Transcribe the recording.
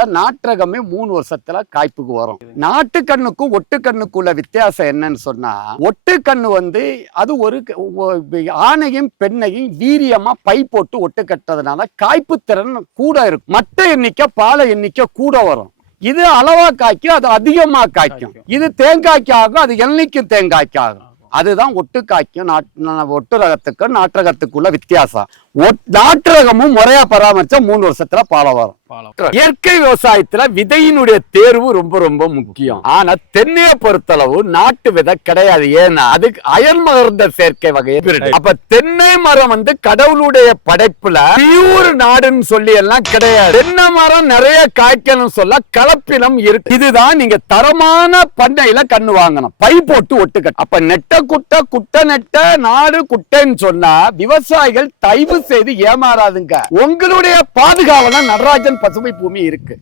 வந்தா நாற்றகமே மூணு வருஷத்துல காய்ப்புக்கு வரும். நாட்டு கண்ணுக்கும் ஒட்டு கண்ணுக்குள்ள வித்தியாசம் என்னன்னு சொன்னா ஒட்டு கண்ணு வந்து அது ஒரு ஆணையும் பெண்ணையும் வீரியமா பை போட்டு ஒட்டு கட்டுறதுனால காய்ப்பு திறன் கூட இருக்கும். மற்ற எண்ணிக்கை பாலை எண்ணிக்கை கூட வரும். இது அளவா காய்க்கும் அது அதிகமா காய்க்கும். இது தேங்காய்க்கு ஆகும் அது எண்ணிக்கும் தேங்காய்க்கு ஆகும். அதுதான் ஒட்டு காய்க்கும் நாட்டு ஒட்டு ரகத்துக்கும் நாட்டு ரகத்துக்குள்ள வித்தியாசம். ஒட்- நாட்டு ரகமும் முறையா பராமரிச்சா மூணு வருஷத்துல பாலை வரும். பாலம். இயற்கை விவசாயத்துல விதையினுடைய தேர்வு ரொம்ப ரொம்ப முக்கியம். ஆனா தென்னையை பொறுத்தளவு நாட்டு விதை கிடையாது. ஏன்னா அதுக்கு அயல் மகர்ந்த சேர்க்கை பிரிடு. அப்ப தென்னை மரம் வந்து கடவுளுடைய படைப்புல பியூர் நாடுன்னு சொல்லி எல்லாம் கிடையாது. தென்னை மரம் நிறைய காய்க்கணும் சொல்ல கலப்பினம் இருக்கு இதுதான் நீங்க தரமான பண்ணையில கண்ணு வாங்கணும். பை போட்டு ஒட்டுக்கட்டு. அப்ப நெட்ட குட்டை குட்டை நெட்ட நாடு குட்டைன்னு சொன்னா விவசாயிகள் தயவு செய்து ஏமாறாதுங்க. உங்களுடைய பாதுகாவல நடராஜன் பசுமை பூமி இருக்கு.